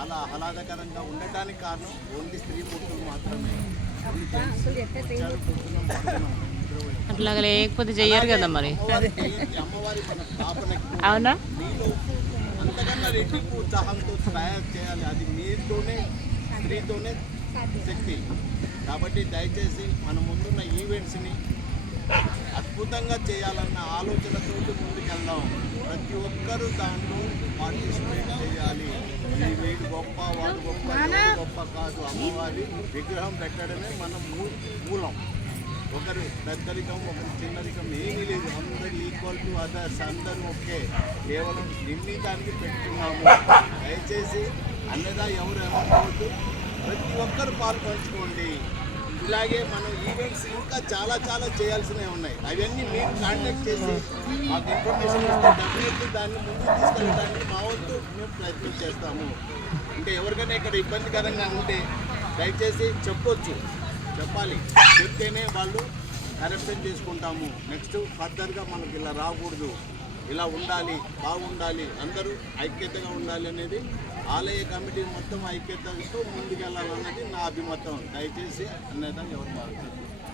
చాలా ఆహ్లాదకరంగా ఉండటానికి కారణం ఓన్లీ స్త్రీ మూర్తులు మాత్రమే. అట్లాగా లేకపోతే చెయ్యరు కదా మరి. అమ్మవారి మన స్థాపనకు అవునా మీలో అంతకన్నా రెట్టింపు ఉత్సాహంతో తయారు చేయాలి. అది మీతోనే స్త్రీతోనే శక్తి. కాబట్టి దయచేసి మన ముందున్న ఈవెంట్స్ని అద్భుతంగా చేయాలన్న ఆలోచనతో ముందుకెళ్దాం. ప్రతి ఒక్కరూ దాంట్లో పార్టిసిపేట్ చేయాలి. వీడు గొప్ప వాడు గొప్ప ఎవరు గొప్ప కాదు. అమ్మవారి విగ్రహం పెట్టడమే మన మూలం. ఒకరు పెద్దరికం ఒకరు చిన్నరికం ఏమీ లేదు. అందరు ఈక్వల్ టు అదర్స్, అందరూ ఒకే. కేవలం నిర్ణీతానికి పెట్టుకున్నాము. దయచేసి అన్నదా ఎవరు అనుకోవద్దు. ప్రతి ఒక్కరు పాల్పంచుకోండి. ఇలాగే మనం ఈవెంట్స్ ఇంకా చాలా చాలా చేయాల్సినవి ఉన్నాయి. అవన్నీ మీరు కాంటాక్ట్ చేసి మాకు ఇన్ఫర్మేషన్ ఇస్తే డెఫినెట్లీ దాన్ని ముందుకు తీసుకెళ్ళడానికి మా వంతు మేము ప్రయత్నం చేస్తాము. అంటే ఎవరికైనా ఇక్కడ ఇబ్బందికరంగా ఉంటే దయచేసి చెప్పాలి. చెప్తేనే వాళ్ళు కరెక్షన్ చేసుకుంటాము. నెక్స్ట్ ఫర్దర్గా మనకి ఇలా రాకూడదు, ఇలా ఉండాలి, బాగుండాలి, అందరూ ఐక్యతగా ఉండాలి అనేది ఆలయ కమిటీ మొత్తం ఐక్యతతో ముందుకెళ్ళాలన్నది నా అభిమతం. దయచేసి అన్నదా ఎవరు మాట్లాడుతున్నారు.